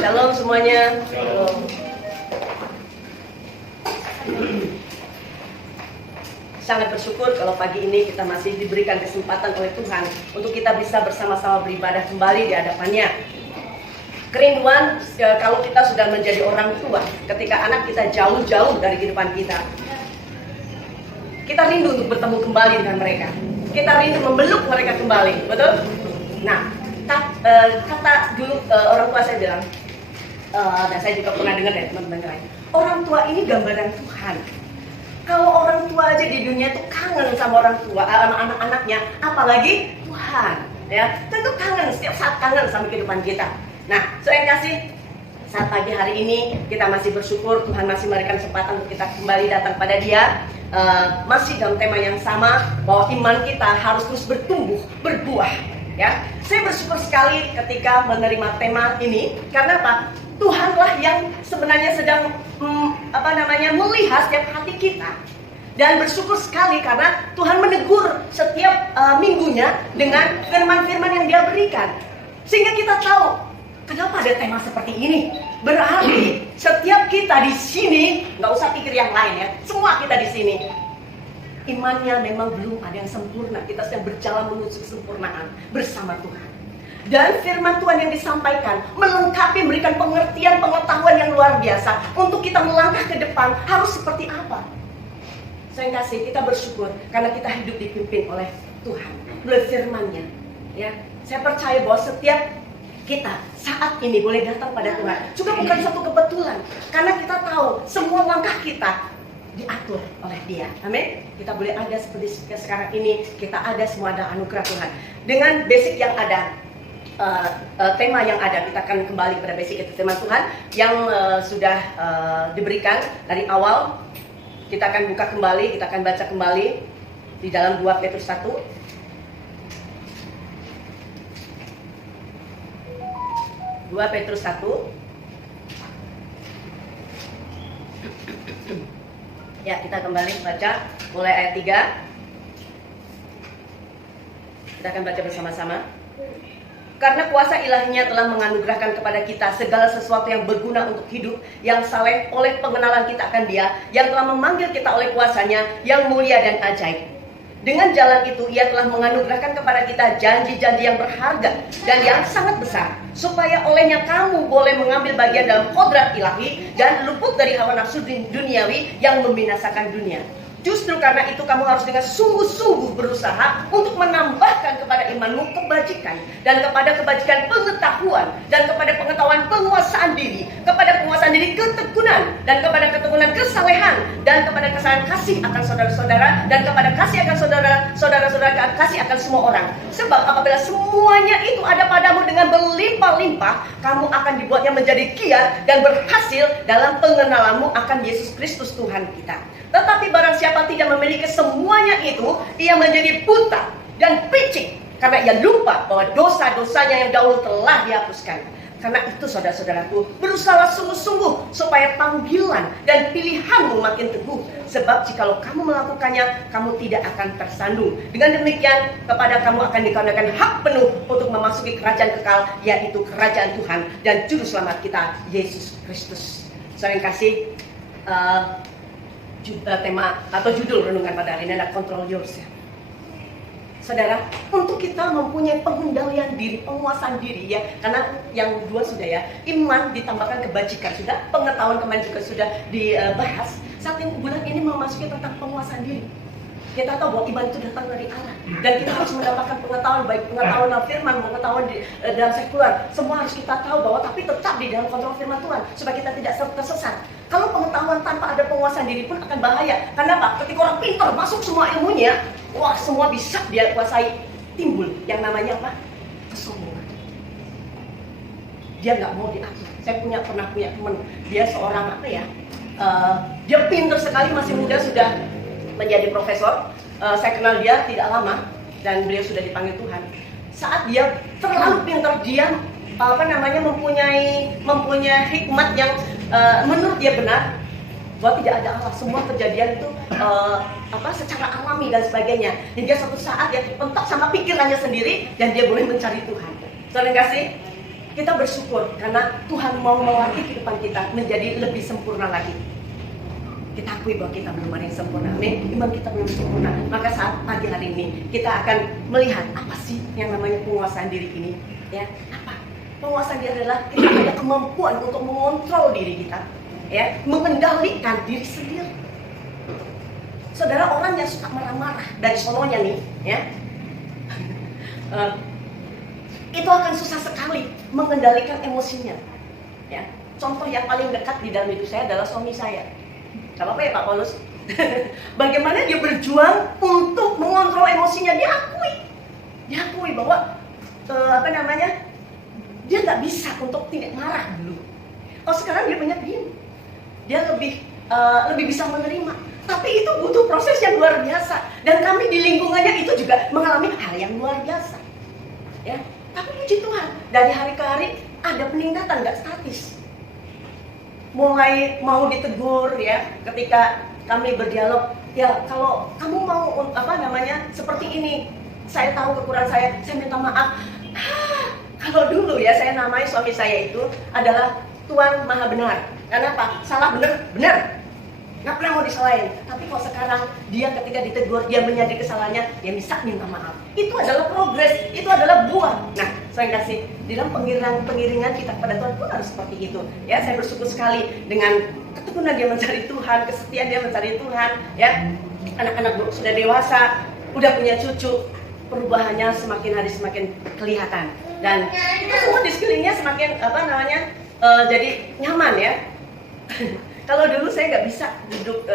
Shalom semuanya. Shalom. Sangat bersyukur kalau pagi ini kita masih diberikan kesempatan oleh Tuhan untuk kita bisa bersama-sama beribadah kembali di hadapannya. Kerinduan kalau kita sudah menjadi orang tua, ketika anak kita jauh-jauh dari kehidupan kita, kita rindu untuk bertemu kembali dengan mereka. Kita rindu memeluk mereka kembali, betul? Nah, kata dulu orang tua saya bilang, dan saya juga pernah dengar dari teman-teman lain, orang tua ini gambaran Tuhan. Kalau orang tua aja di dunia itu kangen sama orang tua, anak-anaknya, apalagi Tuhan, ya tentu kangen, setiap saat kangen sama kehidupan kita. Nah, saya kasih saat pagi hari ini kita masih bersyukur Tuhan masih memberikan kesempatan untuk kita kembali datang pada Dia, masih dalam tema yang sama bahwa iman kita harus terus bertumbuh, berbuah. Ya, saya bersyukur sekali ketika menerima tema ini karena apa? Tuhanlah yang sebenarnya sedang melihat setiap hati kita. Dan bersyukur sekali karena Tuhan menegur setiap minggunya dengan firman-firman yang Dia berikan. Sehingga kita tahu kenapa ada tema seperti ini. Berarti setiap kita di sini, nggak usah pikir yang lain ya, semua kita di sini imannya memang belum ada yang sempurna. Kita sedang berjalan menuju kesempurnaan bersama Tuhan. Dan firman Tuhan yang disampaikan melengkapi, memberikan pengertian, pengetahuan yang luar biasa untuk kita melangkah ke depan harus seperti apa. Saya kasih, kita bersyukur karena kita hidup dipimpin oleh Tuhan melalui firman-Nya. Ya, saya percaya bahwa setiap kita saat ini boleh datang pada Tuhan juga bukan satu kebetulan, karena kita tahu semua langkah kita diatur oleh Dia. Amin. Kita boleh ada seperti sekarang ini, kita ada semua ada anugerah Tuhan. Dengan basic yang ada, tema yang ada, kita akan kembali pada basic itu, tema Tuhan yang sudah diberikan dari awal. Kita akan buka kembali, kita akan baca kembali di dalam 2 Petrus 1. 2 Petrus 1. Ya, kita kembali baca mulai ayat 3. Kita akan baca bersama-sama. Karena kuasa ilahinya telah menganugerahkan kepada kita segala sesuatu yang berguna untuk hidup yang saleh oleh pengenalan kita akan Dia yang telah memanggil kita oleh kuasanya yang mulia dan ajaib. Dengan jalan itu Ia telah menganugerahkan kepada kita janji-janji yang berharga dan yang sangat besar, supaya olehnya kamu boleh mengambil bagian dalam kodrat ilahi dan luput dari hawa nafsu duniawi yang membinasakan dunia. Justru karena itu kamu harus dengan sungguh-sungguh berusaha untuk menambahkan kepada imanmu kebajikan, dan kepada kebajikan pengetahuan, dan kepada pengetahuan penguasaan diri, kepada penguasaan diri ketekunan, dan kepada ketekunan kesalehan, dan kepada kesalehan kasih akan saudara-saudara, dan kepada kasih akan saudara-saudara kasih akan semua orang. Sebab apabila semuanya itu ada padamu dengan berlimpah-limpah, kamu akan dibuatnya menjadi giat dan berhasil dalam pengenalanmu akan Yesus Kristus Tuhan kita. Tetapi barang siapa tidak memiliki semuanya itu, ia menjadi buta dan picik karena ia lupa bahwa dosa-dosanya yang dahulu telah dihapuskan. Karena itu saudara-saudaraku, berusahalah sungguh-sungguh supaya panggilan dan pilihanmu makin teguh. Sebab jikalau kamu melakukannya, kamu tidak akan tersandung. Dengan demikian, kepada kamu akan dikaruniakan hak penuh untuk memasuki kerajaan kekal, yaitu kerajaan Tuhan dan Juru Selamat kita, Yesus Kristus. Saya kasih tema atau judul renungan pada hari ini adalah Control Yourself. Saudara, untuk kita mempunyai pengendalian diri, penguasaan diri ya, karena yang dua sudah ya, iman ditambahkan kebajikan sudah, pengetahuan kemarin juga sudah dibahas. Saat ini bulan ini memasuki tentang penguasaan diri. Kita tahu bahwa iman itu datang dari Allah, dan kita harus mendapatkan pengetahuan, baik pengetahuan firman, pengetahuan dalam sekuler. Semua harus kita tahu bahwa, tapi tetap di dalam kontrol firman Tuhan supaya kita tidak tersesat. Kalau pengetahuan tanpa ada penguasaan diri pun akan bahaya. Karena apa? Ketika orang pintar masuk semua ilmunya, wah semua bisa dia kuasai. Timbul yang namanya apa? Kesombongan. Dia nggak mau diatur. Saya pernah punya teman, dia seorang apa ya? Dia pintar sekali, masih muda sudah menjadi profesor. Saya kenal dia tidak lama dan beliau sudah dipanggil Tuhan. Saat dia terlalu pintar, dia mempunyai hikmat yang menurut dia benar, bahwa tidak ada Allah, semua kejadian itu secara alami dan sebagainya. Hingga suatu saat dia terpentok sama pikirannya sendiri dan dia boleh mencari Tuhan. Saudara kasih, kita bersyukur karena Tuhan mau melatih kehidupan kita menjadi lebih sempurna lagi. Kita akui bahwa kita belum ada yang sempurna, iman kita belum sempurna. Maka saat pagi hari ini kita akan melihat apa sih yang namanya penguasaan diri ini, ya? Apa? Penguasaan diri adalah kita ada kemampuan untuk mengontrol diri kita, ya, mengendalikan diri sendiri. Saudara, orang yang suka marah-marah dari sononya nih, ya, itu akan susah sekali mengendalikan emosinya. Ya, contoh yang paling dekat di dalam hidup saya adalah suami saya. Gak apa-apa ya Pak Paulus. Bagaimana dia berjuang untuk mengontrol emosinya, dia akui bahwa dia nggak bisa untuk tidak marah dulu. Oh sekarang dia banyak diam, dia lebih bisa menerima. Tapi itu butuh proses yang luar biasa, dan kami di lingkungannya itu juga mengalami hal yang luar biasa. Ya, tapi puji Tuhan dari hari ke hari ada peningkatan, nggak statis. Mulai mau ditegur ya, ketika kami berdialog, ya kalau kamu mau seperti ini, saya tahu kekurangan saya minta maaf. Kalau dulu ya saya namai suami saya itu adalah Tuhan Maha Benar. Karena apa? Salah benar, nggak pernah mau disalahin. Tapi kalau sekarang dia ketika ditegur, dia menyadari kesalahannya, dia bisa minta maaf. Itu adalah progres, itu adalah buah. Nah, saya kasih di dalam pengiringan kita kepada Tuhan pun harus seperti itu. Ya, saya bersyukur sekali dengan ketekunan dia mencari Tuhan, kesetiaan dia mencari Tuhan. Ya, anak-anak sudah dewasa, udah punya cucu, perubahannya semakin hari semakin kelihatan. Dan kita semua di sekelilingnya semakin jadi nyaman ya. Kalau dulu saya nggak bisa duduk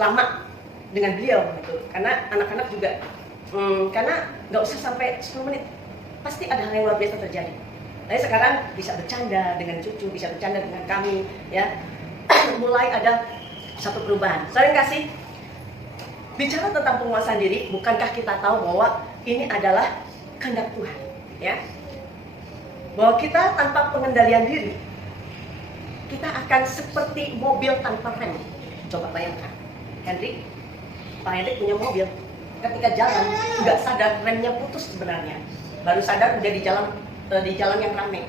lama dengan beliau gitu, karena anak-anak juga karena nggak usah sampai 10 menit pasti ada hal yang luar biasa terjadi. Tapi sekarang bisa bercanda dengan cucu, bisa bercanda dengan kami ya. Mulai ada satu perubahan. Saya kasih bicara tentang penguasaan diri, bukankah kita tahu bahwa ini adalah kehendak Tuhan ya, bahwa kita tanpa pengendalian diri kita akan seperti mobil tanpa rem. Coba bayangkan, Pak Hendrik punya mobil, ketika jalan nggak sadar remnya putus sebenarnya, baru sadar udah di jalan yang ramai.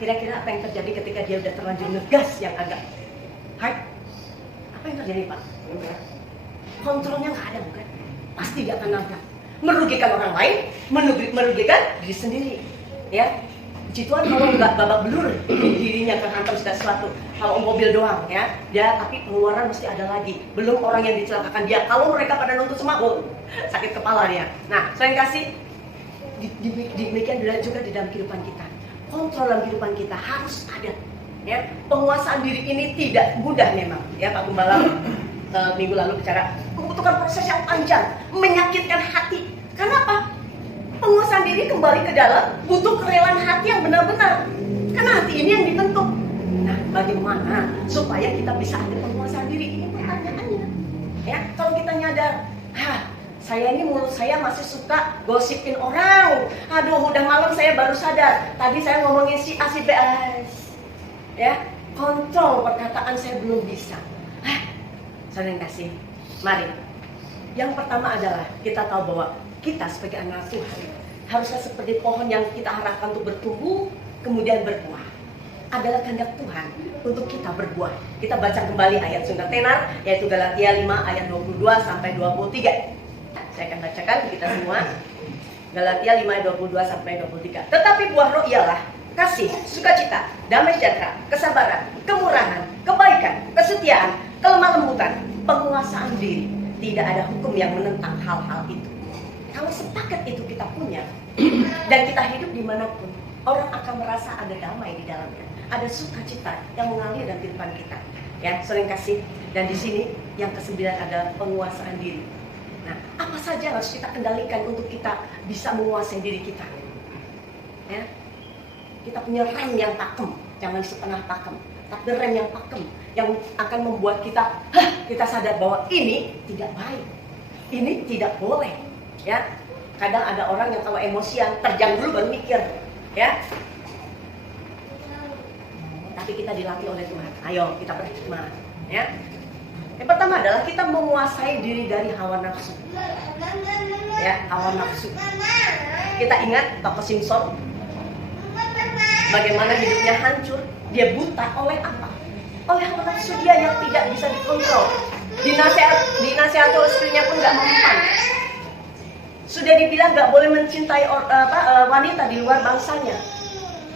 Kira-kira apa yang terjadi ketika dia udah terlanjur ngegas yang agak hard? Apa yang terjadi Pak? Kontrolnya nggak ada, bukan? Pasti dia akan nabrak, merugikan orang lain, merugikan diri sendiri, ya. Puji Tuhan kalau nggak babak belur dirinya kehantam sesuatu, kalau mobil doang ya, tapi pengeluaran mesti ada lagi. Belum orang yang dicelakakan dia. Kalau mereka pada nuntut semua, sakit kepala dia. Nah, saya kasih demikian juga di dalam kehidupan kita. Kontrol dalam kehidupan kita harus ada. Ya, penguasaan diri ini tidak mudah memang. Ya, Pak Gembala minggu lalu bicara, membutuhkan proses yang panjang, menyakitkan hati. Karena apa? Penguasaan diri kembali ke dalam butuh kerelaan hati yang benar-benar. Karena hati ini yang dibentuk. Nah, bagaimana supaya kita bisa ada penguasaan diri? Ini pertanyaannya. Ya, kalau kita nyadar, saya ini mulut saya masih suka gosipin orang. Aduh, udah malam saya baru sadar. Tadi saya ngomongin si A, si B. Ya, kontrol perkataan saya belum bisa. Saling kasih. Mari. Yang pertama adalah kita tahu bahwa kita sebagai anak Tuhan haruslah seperti pohon yang kita harapkan untuk bertumbuh kemudian berbuah. Adalah kehendak Tuhan untuk kita berbuah. Kita baca kembali ayat sunda tenar, yaitu Galatia 5 ayat 22 sampai 23. Saya akan bacakan kita semua. Galatia 5 ayat 22 sampai 23. Tetapi buah roh ialah kasih, sukacita, damai sejahtera, kesabaran, kemurahan, kebaikan, kesetiaan, kelemah lembutan, penguasaan diri. Tidak ada hukum yang menentang hal-hal itu. Kalau sepakat itu kita punya dan kita hidup dimanapun, orang akan merasa ada damai di dalamnya, ada sukacita yang mengalir dalam kehidupan kita. Ya, sering kasih. Dan di sini yang kesembilan adalah penguasaan diri. Nah, apa saja yang harus kita kendalikan untuk kita bisa menguasai diri kita? Ya, kita punya rem yang pakem, jangan setengah pakem, tapi rem yang pakem yang akan membuat kita sadar bahwa ini tidak baik, ini tidak boleh. Ya, kadang ada orang yang kalau emosian terjang dulu baru mikir, ya. Tapi kita dilatih oleh Tuhan. Ayo kita berhikmah, ya. Yang pertama adalah kita menguasai diri dari hawa nafsu. Ya, hawa nafsu. Kita ingat tokoh Simpson, bagaimana hidupnya hancur, dia buta oleh apa? Oleh hawa nafsu dia yang tidak bisa dikontrol. Dinasihati oleh istrinya pun nggak mempan. Sudah dibilang nggak boleh mencintai wanita di luar bangsanya.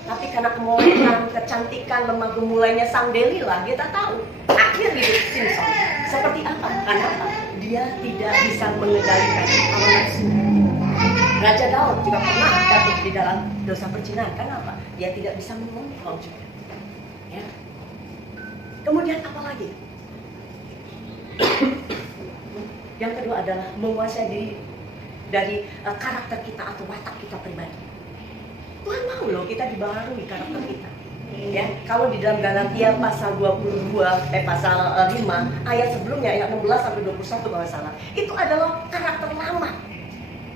Tapi karena kemolekan, kecantikan, lemah gemulainya sang Delila, kita tahu akhir hidup Simpson seperti apa? Kenapa? Dia tidak bisa mengendalikan hawa nafsu. Raja Daud juga pernah jatuh di dalam dosa perzinahan. Kenapa? Dia tidak bisa mengontrol juga. Ya. Kemudian apa lagi? Yang kedua adalah menguasai diri dari karakter kita atau watak kita pribadi. Tuhan mau loh kita dibaharui karakter kita. Ya, kalau di dalam Galatia pasal 5 ayat sebelumnya ayat 16 sampai 21 kalau salah, itu adalah karakter lama.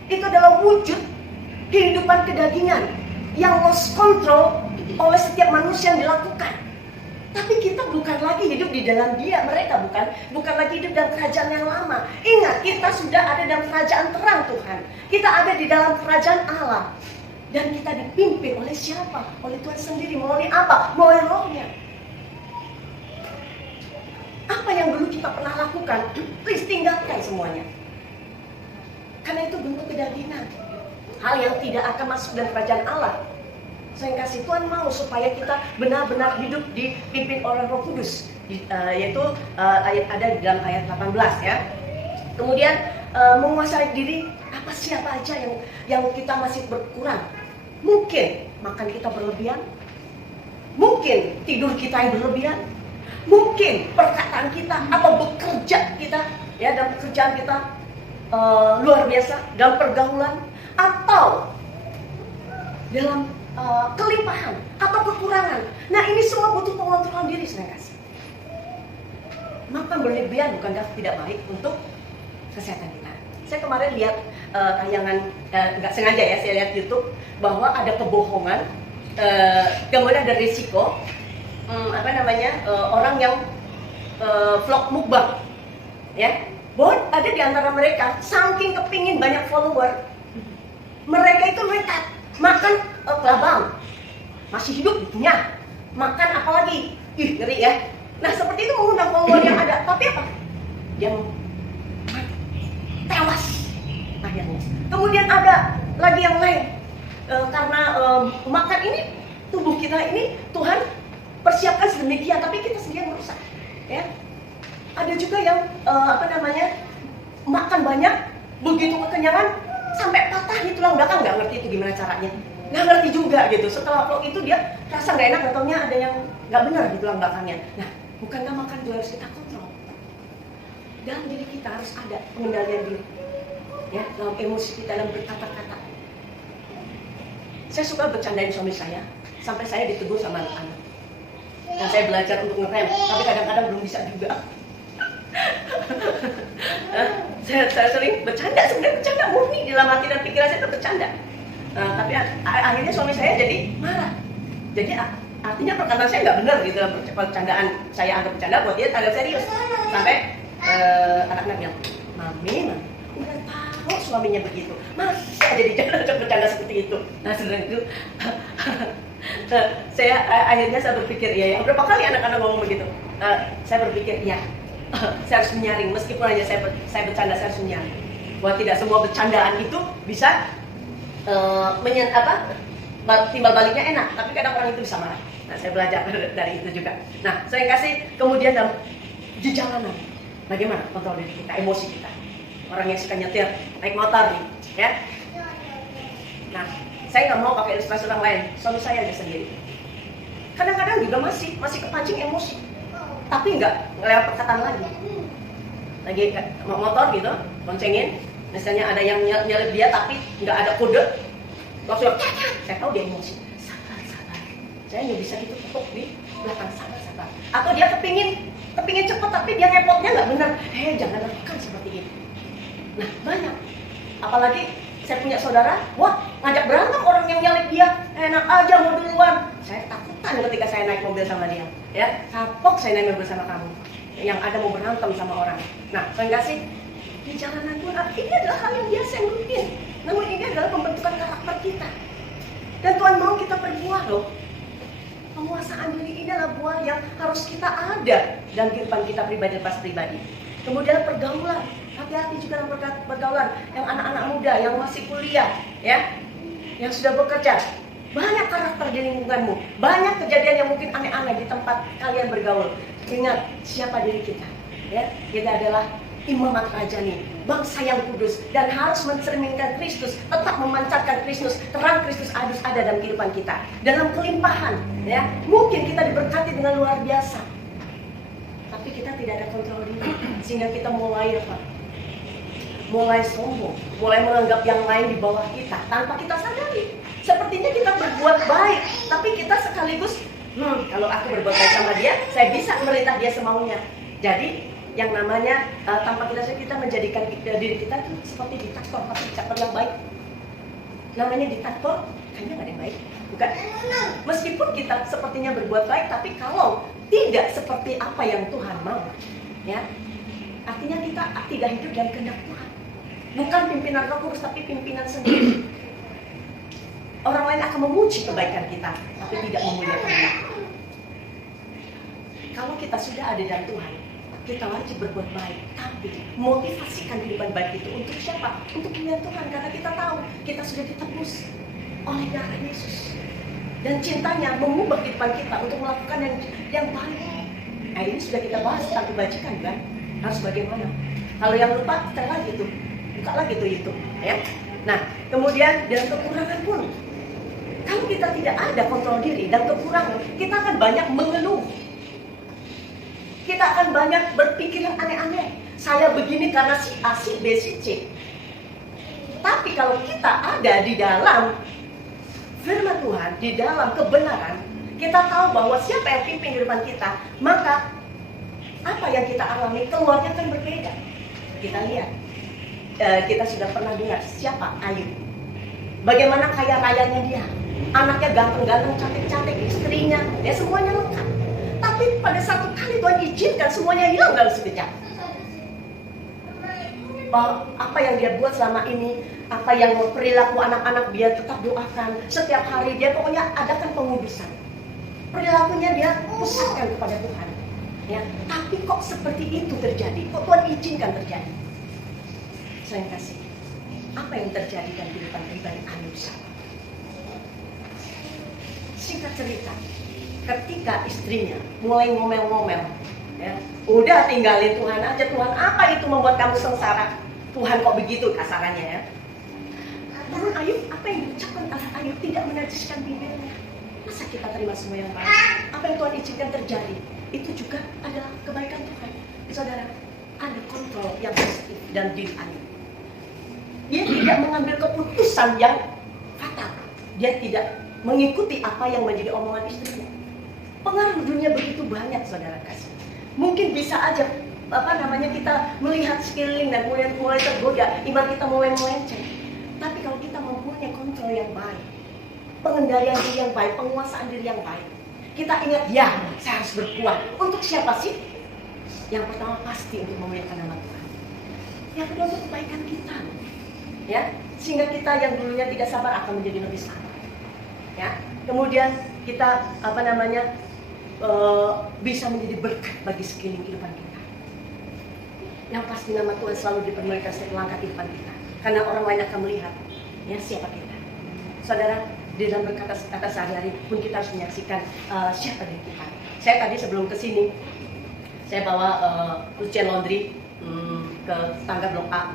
Itu adalah wujud kehidupan kedagingan yang lost control oleh setiap manusia yang dilakukan. Tapi kita bukan lagi hidup di dalam mereka bukan lagi hidup dalam kerajaan yang lama. Ingat, kita sudah ada dalam kerajaan terang Tuhan. Kita ada di dalam kerajaan Allah. Dan kita dipimpin oleh siapa? Oleh Tuhan sendiri. Melalui apa? Melalui rohnya. Apa yang dulu kita pernah lakukan, please tinggalkan semuanya. Karena itu bentuk kedagingan. Hal yang tidak akan masuk dalam kerajaan Allah. Saya kasih Tuhan mau supaya kita benar-benar hidup dipimpin oleh Roh Kudus. Yaitu ada di dalam ayat 18 ya. Kemudian menguasai diri, siapa aja yang kita masih berkurang. Mungkin makan kita berlebihan, mungkin tidur kita yang berlebihan, mungkin perkataan kita atau bekerja kita ya dalam pekerjaan kita luar biasa dalam pergaulan atau dalam kelimpahan atau kekurangan. Nah, ini semua butuh pengontrolan diri, saya kasih. Makan berlebihan bukankah tidak baik untuk kesehatan kita? Saya kemarin lihat tayangan, nggak sengaja ya, saya lihat YouTube bahwa ada kebohongan, kemudian ada risiko, orang yang vlog mukbang, ya, bahwa ada di antara mereka saking kepingin banyak follower, mereka itu nekat makan kelabang, masih hidup punya, makan apa lagi, ngeri ya. Nah seperti itu mengundang follower yang ada, tapi apa? Dia tewas akhirnya. Kemudian ada lagi yang lain, karena makan ini, tubuh kita ini Tuhan persiapkan sedemikian, tapi kita sendiri yang merusak. Ya, ada juga yang makan banyak, begitu kekenyangan sampai patah di tulang belakang, nggak ngerti itu gimana caranya, nggak ngerti juga gitu. Setelah vlog itu dia rasa nggak enak, ataunya ada yang nggak benar di tulang belakangnya. Nah, bukankah makan itu harus kita kontrol? Dalam diri kita harus ada pengendalian diri. Ya, dalam emosi kita, dalam berkata-kata. Saya suka bercandain suami saya, sampai saya ditegur sama anak-anak. Dan saya belajar untuk ngerem, tapi kadang-kadang belum bisa juga. Saya sering bercanda, sebenarnya bercanda murni di dalam hati dan pikiran saya itu bercanda. Tapi akhirnya suami saya jadi marah. Jadi artinya perkataan saya nggak benar gitu, bercandaan saya anggap bercanda, buat dia agak serius. Sampai anak-anak bilang, Mami, udah tahu suaminya begitu, masa jadi bercanda seperti itu. Nah sebenarnya itu saya berpikir ya, berapa kali anak-anak ngomong begitu, saya berpikir ya, saya harus menyaring, meskipun hanya saya bercanda, saya harus menyaring. bahwa tidak semua bercandaan itu bisa timbal baliknya enak, tapi kadang orang itu bisa marah. Nah, saya belajar dari itu juga. Nah, saya kasih kemudian di jalanan, bagaimana kontrol diri kita, emosi kita. Orang yang suka nyetir, naik motor nih, ya. Nah, saya nggak mau pakai ilustrasi orang lain, suami saya aja sendiri. Kadang-kadang juga masih kepancing emosi, tapi nggak lewat perkataan lagi motor gitu, boncengin. Misalnya ada yang nyelip dia tapi nggak ada kode, langsung saya tahu dia emosi. Sabar. Saya nggak bisa gitu ketuk di belakang, sabar. Atau dia kepingin cepet tapi dia ngepotnya nggak benar. Jangan lakukan seperti itu. Nah, banyak. Apalagi saya punya saudara, ngajak berantem orang yang nyalip dia, enak aja mau duluan. Saya takutan ketika saya naik mobil sama dia, ya, kapok saya naik mobil sama kamu. Yang ada mau berantem sama orang. Nah, saya kasih di jalanan pun, ini adalah hal yang biasa, yang rutin. Namun ini adalah pembentukan karakter kita. Dan Tuhan mau kita berbuah loh. Penguasaan diri ini adalah buah yang harus kita ada dalam kehidupan kita pribadi. Kemudian pergaulan. Hati-hati juga dalam pergaulan. Yang anak-anak muda, yang masih kuliah, ya, yang sudah bekerja. Banyak karakter di lingkunganmu. Banyak kejadian yang mungkin aneh-aneh di tempat kalian bergaul. Ingat siapa diri kita. Ya, kita adalah imamat rajani, bangsa yang kudus, dan harus mencerminkan Kristus, tetap memancarkan Kristus, terang Kristus ada dalam kehidupan kita, dalam kelimpahan. Ya, mungkin kita diberkati dengan luar biasa, tapi kita tidak ada kontrol diri, sehingga kita mulai sombong, mulai menganggap yang lain di bawah kita tanpa kita sadari. Sepertinya kita berbuat baik, tapi kita sekaligus kalau aku berbuat baik sama dia, saya bisa memerintah dia semaunya. Jadi yang namanya tanpa kita menjadikan diri kita itu seperti diktator, tapi diktator yang baik. Namanya diktator, kayaknya nggak ada yang baik, bukan? Meskipun kita sepertinya berbuat baik, tapi kalau tidak seperti apa yang Tuhan mau, ya, artinya kita tidak hidup dalam kehendak Tuhan. Bukan pimpinan Roh Kudus, tapi pimpinan sendiri. Orang lain akan memuji kebaikan kita, tapi tidak memuliakan Allah. Kalau kita sudah ada dalam Tuhan, kita wajib berbuat baik, tapi motivasikan kehidupan baik itu untuk siapa? Untuk kemuliaan Tuhan, karena kita tahu kita sudah ditebus oleh darah Yesus, dan cintanya mengubah kehidupan kita untuk melakukan yang baik. Nah, ini sudah kita bahas tentang kebajikan, kan? Harus bagaimana? Kalau yang lupa, kita lagi tuh, buka lagi tuh itu, ya. Nah, kemudian dalam kekurangan pun, kalau kita tidak ada kontrol diri dan kekurangan, kita akan banyak mengeluh. Kita akan banyak berpikir yang aneh-aneh. Saya begini karena si A, si B, si C. Tapi kalau kita ada di dalam firman Tuhan, di dalam kebenaran, kita tahu bahwa siapa yang pimpin kehidupan kita, maka apa yang kita alami keluarnya akan berbeda. Kita lihat, kita sudah pernah dengar siapa Ayub. Bagaimana kaya rayanya dia, anaknya ganteng-ganteng, cantik-cantik, istrinya, dia semuanya lengkap. Tapi pada satu kali Tuhan izinkan semuanya hilang dalam sekejap. Apa yang dia buat selama ini, apa yang perilaku anak-anak dia tetap doakan setiap hari, dia pokoknya adakan pengudusan. Perilakunya dia pusatkan kepada Tuhan. Ya, tapi kok seperti itu terjadi? Kok Tuhan izinkan terjadi? Saya kasih. Apa yang terjadi dalam kehidupan pribadi Ayub? Singkat cerita, ketika istrinya mulai ngomel-ngomel, ya, udah tinggalin Tuhan aja, Tuhan apa itu membuat kamu sengsara? Tuhan kok begitu kasarannya, ya. Namun Ayub, apa yang diucapkan oleh Ayub tidak menajiskan bibirnya. Masa kita terima semua yang baik? Apa yang Tuhan izinkan terjadi, itu juga adalah kebaikan Tuhan. Saudara, ada kontrol yang positif dan diri Ayub. Dia tidak mengambil keputusan yang fatal. Dia tidak mengikuti apa yang menjadi omongan istrinya. Pengaruh dunia begitu banyak, saudara kasih. Mungkin bisa aja kita melihat sekeliling dan mulai tergoda, iman kita mulai melenceng. Tapi kalau kita mempunyai kontrol yang baik, pengendalian diri yang baik, penguasaan diri yang baik, kita ingat, ya, saya harus berbuat. Untuk siapa sih? Yang pertama pasti untuk memuliakan nama Tuhan. Yang kedua untuk kebaikan kita, ya, sehingga kita yang dulunya tidak sabar akan menjadi lebih sabar. Ya, kemudian kita bisa menjadi berkat bagi sekeliling kehidupan kita. Yang pasti nama Tuhan selalu dipermuliakan setiap langkah kehidupan kita. karena orang lain akan melihat ya siapa kita. Saudara, di dalam berkata-kata sehari-hari pun kita harus menyaksikan siapa diri kita. Saya tadi sebelum kesini, saya bawa cucian laundry ke tangga Blok A.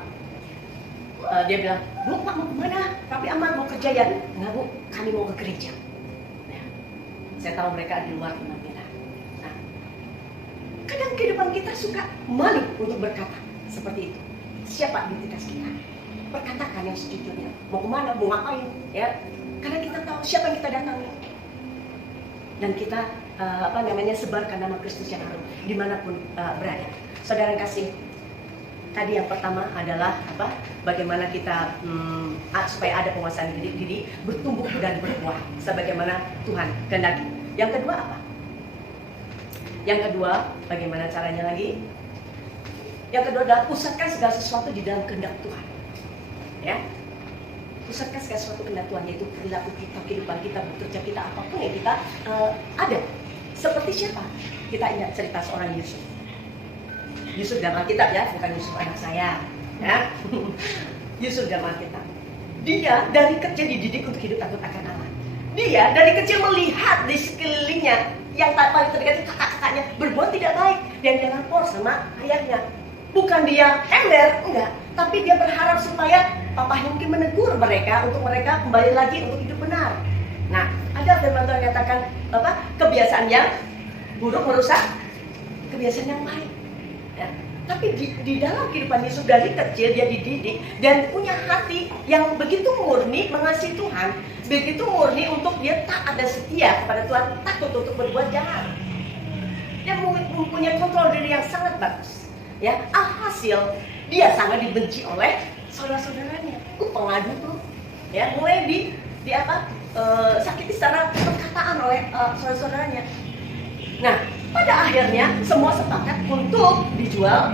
Dia bilang, "Bu, Pak mau kemana? Tapi Ahmad mau kerja ya?" "Enggak, Bu, kami mau ke gereja." Nah, saya tahu mereka di luar penampilan. Nah, kadang kehidupan kita suka malu untuk berkata seperti itu. Siapa identitas kita? Perkatakan yang sejujurnya. Mau kemana? Mau ngapain? Ya, karena kita tahu siapa yang kita datangi. Dan kita sebarkan nama Kristus yang harum dimanapun berada. Saudara yang kasih, tadi yang pertama adalah bagaimana kita supaya ada penguasaan diri bertumbuh dan berbuah sebagaimana Tuhan kehendaki. Yang kedua apa? Yang kedua, bagaimana caranya lagi? Yang kedua adalah pusatkan segala sesuatu di dalam kehendak Tuhan. Ya, pusatkan segala sesuatu kehendak Tuhan, yaitu perilaku kita, kehidupan kita, bekerja kita, apapun yang kita ada. Seperti siapa? Kita ingat cerita seorang Yusuf. Yusuf dalam Alkitab ya, bukan Yusuf anak saya. Ya. Yusuf dalam Alkitab. Dia dari kecil dididik untuk hidup takut akan Allah. Dia dari kecil melihat di sekelilingnya yang paling terdekat kakak-kakaknya berbuat tidak baik, dan dia lapor sama ayahnya. Bukan dia ember, enggak, tapi dia berharap supaya papahnya mungkin menegur mereka untuk mereka kembali lagi untuk hidup benar. Nah, ada firman Tuhan yang katakan kebiasaan yang buruk merusak kebiasaan yang baik. Ya. Tapi di dalam kehidupan Yusuf dari kecil dia dididik dan punya hati yang begitu murni mengasihi Tuhan, begitu murni untuk dia taat dan setia kepada Tuhan, takut untuk berbuat jahat. Dia mempunyai kontrol diri yang sangat bagus. Ya, alhasil dia sangat dibenci oleh saudara-saudaranya. Pengadu tuh, ya, mulai sakiti secara perkataan oleh saudara-saudaranya. Nah, pada akhirnya semua sepakat untuk dijual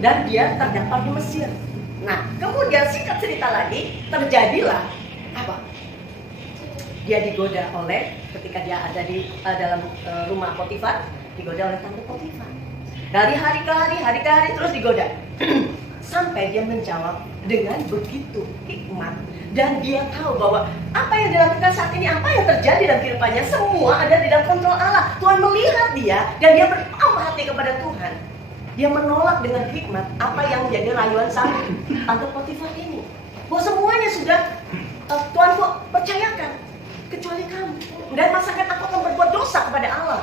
dan dia terdampar di Mesir. Nah, kemudian singkat cerita lagi terjadilah apa? Dia digoda ketika dia ada di dalam rumah Potifar, digoda oleh tante Potifar. Dari hari ke hari terus digoda. Sampai dia menjawab dengan begitu hikmat. Dan dia tahu bahwa apa yang dilakukan saat ini, apa yang terjadi dalam kehidupannya, semua ada di dalam kontrol Allah. Tuhan melihat dia dan dia bertambah hati kepada Tuhan. Dia menolak dengan hikmat apa yang menjadi rayuan sang tante Potifar ini. Bahwa semuanya sudah Tuhan percayakan, kecuali kamu. Dan masakan aku akan berbuat dosa kepada Allah.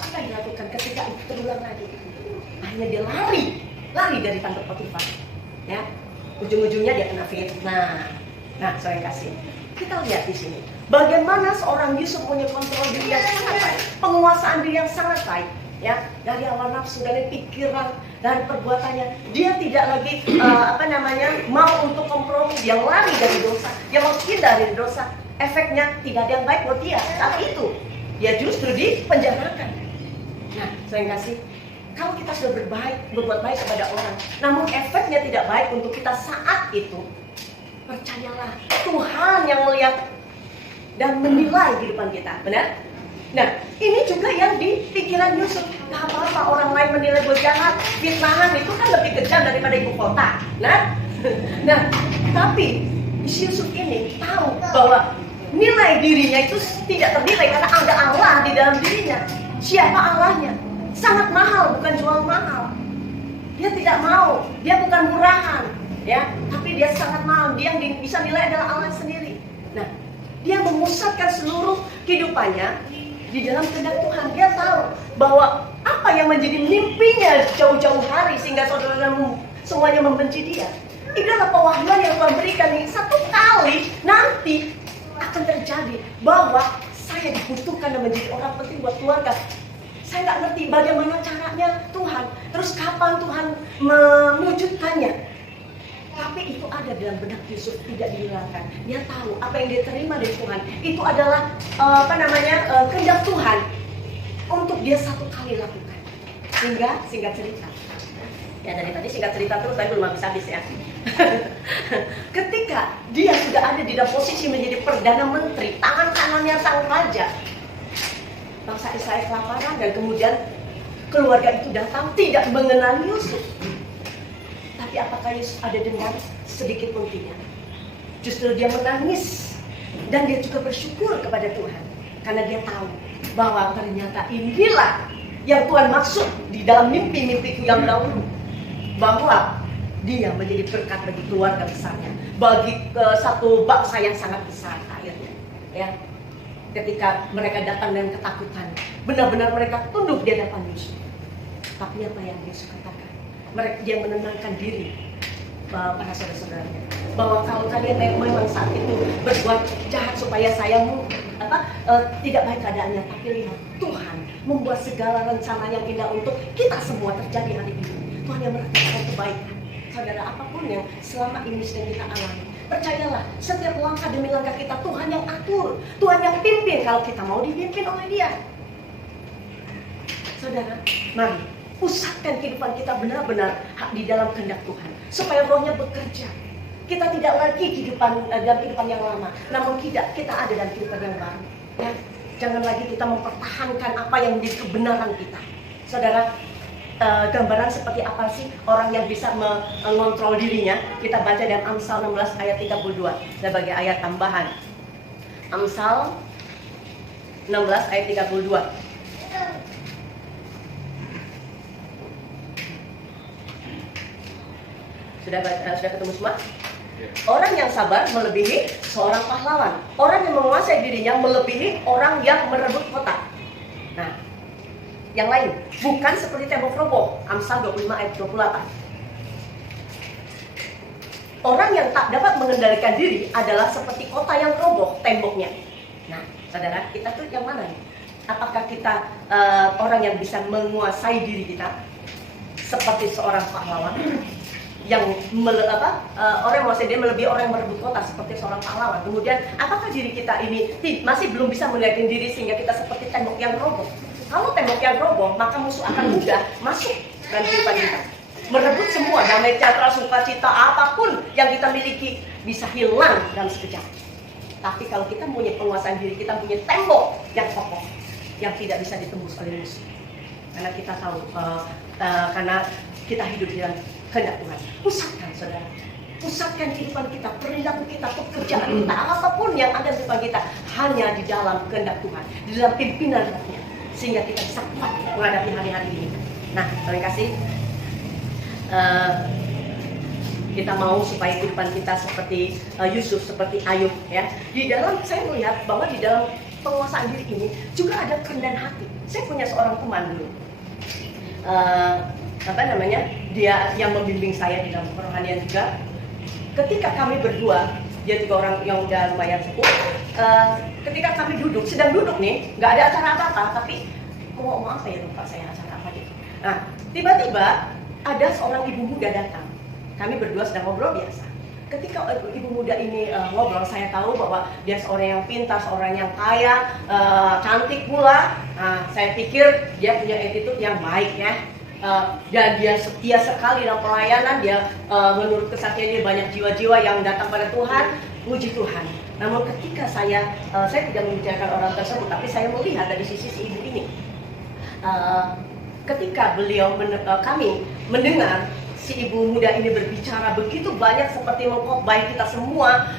Apa yang dilakukan ketika itu terulang lagi? Akhirnya dia lari dari tante Potifar. Ya. Ujung-ujungnya dia kena fitnah. Nah, saya kasih. Kita lihat di sini. Bagaimana seorang Yusuf punya kontrol diri yang sangat baik, penguasaan diri yang sangat baik. Ya, dari awal nafsu, dari pikiran, dari perbuatannya, dia tidak lagi mau untuk kompromi. Dia lari dari dosa, dia mau hindar dari dosa. Efeknya tidak ada yang baik buat dia. Saat itu, dia justru dipenjarakan. Nah, saya kasih. Kalau kita sudah berbuat baik kepada orang, namun efeknya tidak baik untuk kita saat itu, percayalah, Tuhan yang melihat dan menilai kehidupan kita, benar? Nah, ini juga yang di pikiran Yusuf. Gak apa-apa orang lain menilai gue jahat, fitnahan itu kan lebih kejam daripada ibu kota. Nah, tapi Yusuf ini tahu bahwa nilai dirinya itu tidak ternilai karena ada Allah di dalam dirinya. Siapa Allahnya? Sangat mahal, bukan jual mahal. Dia tidak mau, dia bukan murahan, ya, tapi dia sangat mahal. Dia yang bisa nilai adalah Allah sendiri. Nah, dia memusatkan seluruh kehidupannya di dalam kehendak Tuhan. Dia tahu bahwa apa yang menjadi mimpinya jauh-jauh hari sehingga saudara-saudaramu semuanya membenci dia. Itu adalah pewahyuan yang Tuhan berikan nih. Satu kali nanti akan terjadi bahwa saya dibutuhkan dan menjadi orang penting buat keluarga. Saya nggak ngerti bagaimana caranya Tuhan, terus kapan Tuhan mewujudkannya. Tapi itu ada dalam benak Yusuf, tidak dihilangkan. Dia tahu apa yang dia terima dari Tuhan itu adalah kehendak Tuhan untuk dia satu kali lakukan. Singkat cerita. Ya, dari tadi singkat cerita terus saya belum habis ya. Ketika dia sudah ada di dalam posisi menjadi perdana menteri, tangan kanannya sang raja, bangsa Israel kelaparan dan kemudian keluarga itu datang tidak mengenal Yusuf. Tapi apakah Yesus ada dendam? Sedikit pun tidak. Justru dia menangis dan dia juga bersyukur kepada Tuhan karena dia tahu bahwa ternyata inilah yang Tuhan maksud di dalam mimpi-mimpiku yang dahulu, bahwa dia menjadi berkat bagi keluarga besarnya, bagi satu bangsa yang sangat besar akhirnya. Ya, ketika mereka datang dengan ketakutan, benar-benar mereka tunduk di hadapan Yesus. Tapi apa yang Yesus katakan? Dia menenangkan diri para saudara-saudaranya, bahwa kalau kalian memang saat itu berbuat jahat supaya saya tidak baik keadaannya, tapi lihat Tuhan membuat segala rencana yang indah untuk kita semua terjadi hari ini. Tuhan yang merencanakan kebaikan. Saudara, apapun yang selama ini sedang kita alami, percayalah, setiap langkah demi langkah kita Tuhan yang atur, Tuhan yang pimpin kalau kita mau dipimpin oleh Dia. Saudara, mari pusatkan kehidupan kita benar-benar di dalam kehendak Tuhan, supaya Roh-Nya bekerja. Kita tidak lagi dalam kehidupan yang lama, namun kita ada dalam kehidupan yang baru. Ya, jangan lagi kita mempertahankan apa yang menjadi kebenaran kita. Saudara, gambaran seperti apa sih orang yang bisa mengontrol dirinya? Kita baca dalam Amsal 16 ayat 32 sebagai ayat tambahan. Amsal 16 ayat 32. Sudah ketemu semua? Orang yang sabar melebihi seorang pahlawan. Orang yang menguasai dirinya melebihi orang yang merebut kota. Nah, yang lain, bukan seperti tembok roboh. Amsal 25 ayat 28. Orang yang tak dapat mengendalikan diri adalah seperti kota yang roboh temboknya. Nah, saudara, kita tuh yang mana nih? Apakah kita orang yang bisa menguasai diri kita seperti seorang pahlawan? Yang orang menguasai dia melebihi orang yang merebut kota seperti seorang pahlawan. Kemudian apakah diri kita ini masih belum bisa melihat diri sehingga kita seperti tembok yang roboh? Kalau tembok yang roboh, maka musuh akan mudah masuk dalam kehidupan kita, merebut semua damai sejahtera, sukacita, apapun yang kita miliki bisa hilang dalam sekejap. Tapi kalau kita punya penguasaan diri, kita punya tembok yang kokoh yang tidak bisa ditembus oleh musuh. Karena kita tahu, karena kita hidup di dalam kehendak Tuhan. Pusatkan, saudara. Pusatkan kehidupan kita, perilaku kita, pekerjaan kita, apapun yang ada di depan kita hanya di dalam kehendak Tuhan, di dalam pimpinan Tuhan, sehingga kita bisa kuat menghadapi hari-hari ini. Nah, terima kasih. Kita mau supaya kehidupan kita seperti Yusuf, seperti Ayub, ya. Di dalam saya melihat bahwa di dalam penguasaan diri ini juga ada kerendahan hati. Saya punya seorang teman dulu. Dia yang membimbing saya di dalam kerohanian juga. Ketika kami berdua, dia juga orang yang udah lumayan sepuh. Ketika kami sedang duduk nih, nggak ada acara apa-apa, tapi mau apa ya, lupa saya acara apa gitu. Nah, tiba-tiba ada seorang ibu muda datang. Kami berdua sedang ngobrol biasa. Ketika ibu muda ini ngobrol, saya tahu bahwa dia seorang yang pintar, seorang yang kaya, cantik pula. Nah, saya pikir dia punya attitude yang baik, ya. Dan dia setia sekali dalam pelayanan. Dia menurut kesaksian dia banyak jiwa-jiwa yang datang pada Tuhan. Puji Tuhan. Namun ketika saya tidak membicarakan orang tersebut, tapi saya melihat dari sisi si ibu ini. Ketika kami mendengar si ibu muda ini berbicara begitu banyak, seperti mengkhotbah kita semua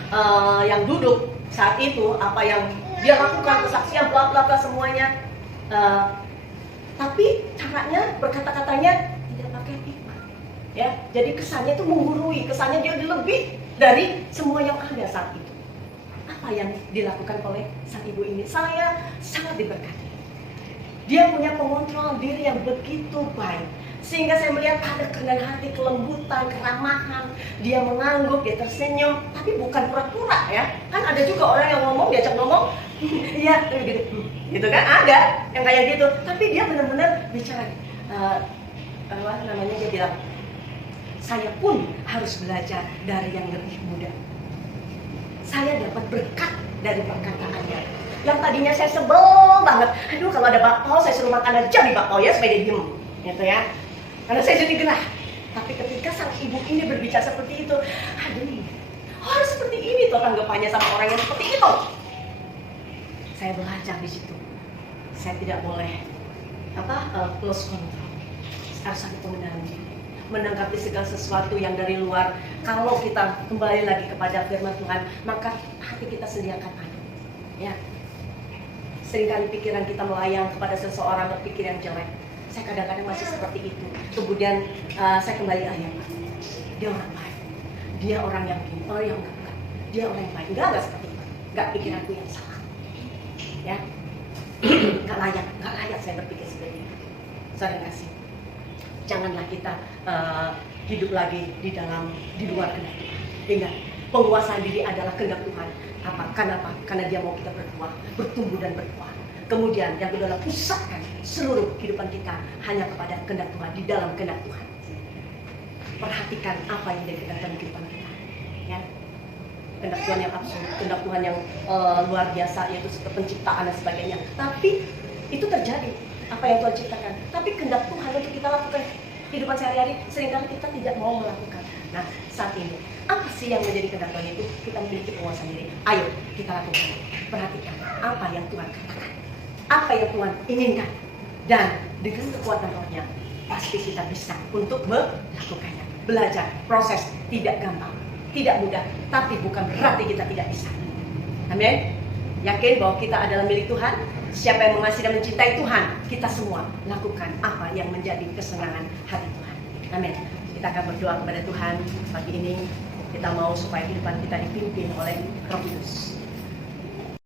yang duduk saat itu, apa yang dia lakukan, kesaksian, bla bla bla semuanya. Tapi caranya, berkata-katanya tidak pakai hikmat, ya. Jadi kesannya itu menggurui, kesannya dia lebih dari semua yang ada saat itu. Apa yang dilakukan oleh sang ibu ini? Saya sangat diberkati. Dia punya pengontrol diri yang begitu baik, sehingga saya melihat ada kerendahan hati, kelembutan, keramahan. Dia mengangguk, dia tersenyum, tapi bukan pura-pura, ya. Kan ada juga orang yang ngomong, diajak ngomong, iya, gitu kan, ada yang kayak gitu. Tapi dia benar-benar bicara, dia bilang, saya pun harus belajar dari yang lebih muda. Saya dapat berkat dari perkataannya. Yang tadinya saya sebel banget, aduh kalau ada bakpao saya suruh makan aja di bakpao ya supaya dia diem, gitu ya. Karena saya jadi gerah. Tapi ketika sang ibu ini berbicara seperti itu, aduh, harus seperti ini tuh tanggapannya sama orang yang seperti itu. Saya belajar di situ. Saya tidak boleh close control. Harus ada pengendalian diri. menanggapi segala sesuatu yang dari luar. Kalau kita kembali lagi kepada firman Tuhan, maka hati kita sendiri akan ada. Ya. Seringkali pikiran kita melayang kepada seseorang berpikir yang jelek. Saya kadang-kadang masih seperti itu. Kemudian saya kembali ayat, dia orang baik, dia orang yang gini, orang yang enggak, dia orang yang baik. Enggak seperti itu. Enggak, pikiranku yang salah. Ya, enggak layak saya berpikir seperti itu. Saudara kasih, janganlah kita hidup lagi di luar kehendak Tuhan. Ingat, penguasaan diri adalah kehendak Tuhan. Kenapa? Karena Dia mau kita bertumbuh dan berbuah. Kemudian yang kedua adalah pusatkan seluruh kehidupan kita hanya kepada kehendak Tuhan, di dalam kehendak Tuhan. Perhatikan apa yang menjadi kehendak kehidupan kita. Ya. Kehendak Tuhan yang absolut, kehendak Tuhan yang luar biasa, yaitu seperti penciptaan dan sebagainya. Tapi itu terjadi, apa yang Tuhan ciptakan. Tapi kehendak Tuhan untuk kita lakukan kehidupan sehari-hari, seringkali kita tidak mau melakukan. Nah, saat ini, apa sih yang menjadi kehendak Tuhan itu? Kita memiliki penguasaan diri. Ayo, kita lakukan. Perhatikan apa yang Tuhan katakan, apa yang Tuhan inginkan. Dan dengan kekuatan rohnya, pasti kita bisa untuk melakukannya. Belajar, proses, tidak gampang, tidak mudah, tapi bukan berarti kita tidak bisa. Amin. Yakin bahwa kita adalah milik Tuhan. Siapa yang mengasihi dan mencintai Tuhan, kita semua lakukan apa yang menjadi kesenangan hati Tuhan. Amin. Kita akan berdoa kepada Tuhan pagi ini. Kita mau supaya kehidupan kita dipimpin oleh Roh Kudus.